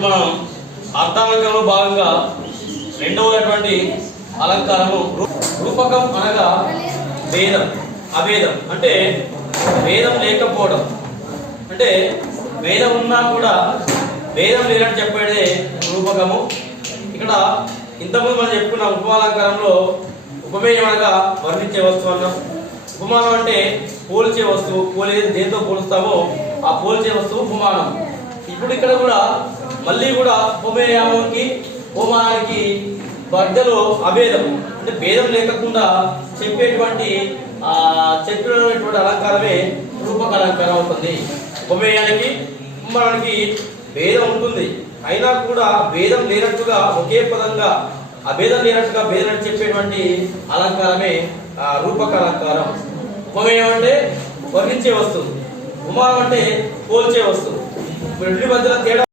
ఇప్పుడు మనం అర్థాలంకంలో భాగంగా రెండవటువంటి అలంకారము రూ- రూపకం అనగా భేదం అభేదం. అంటే భేదం లేకపోవడం. అంటే భేదం ఉన్నా కూడా భేదం లేదని చెప్పేదే రూపకము. ఇక్కడ ఇంతకుముందు మనం చెప్పుకున్న ఉపమాలంకారంలో ఉపమేయం అనగా వర్ణించే వస్తువు అన్నాం. ఉపమానం అంటే పోల్చే వస్తువు పోలే దేంతో పోలుస్తామో ఆ పోల్చే వస్తువు ఉపమానం. ఇప్పుడు ఇక్కడ కూడా మళ్ళీ కూడా ఉపమేయానికి హోమానికి మధ్యలో అభేదం అంటే భేదం లేకుండా చెప్పేటువంటి ఆ చెప్పినటువంటి అలంకారమే రూపక అలంకారం అవుతుంది. హోమేయానికి ఉపమానానికి భేదం ఉంటుంది. అయినా కూడా భేదం లేనట్టుగా ఒకే పదంగా అభేదం లేనట్టుగా భేదం చెప్పేటువంటి అలంకారమే ఆ, రూపక అలంకారం ఉపమేయం అంటే వర్ణించే వస్తువు. ఉపమానం అంటే పోల్చే వస్తువు. రెండు మధ్యలో తేడా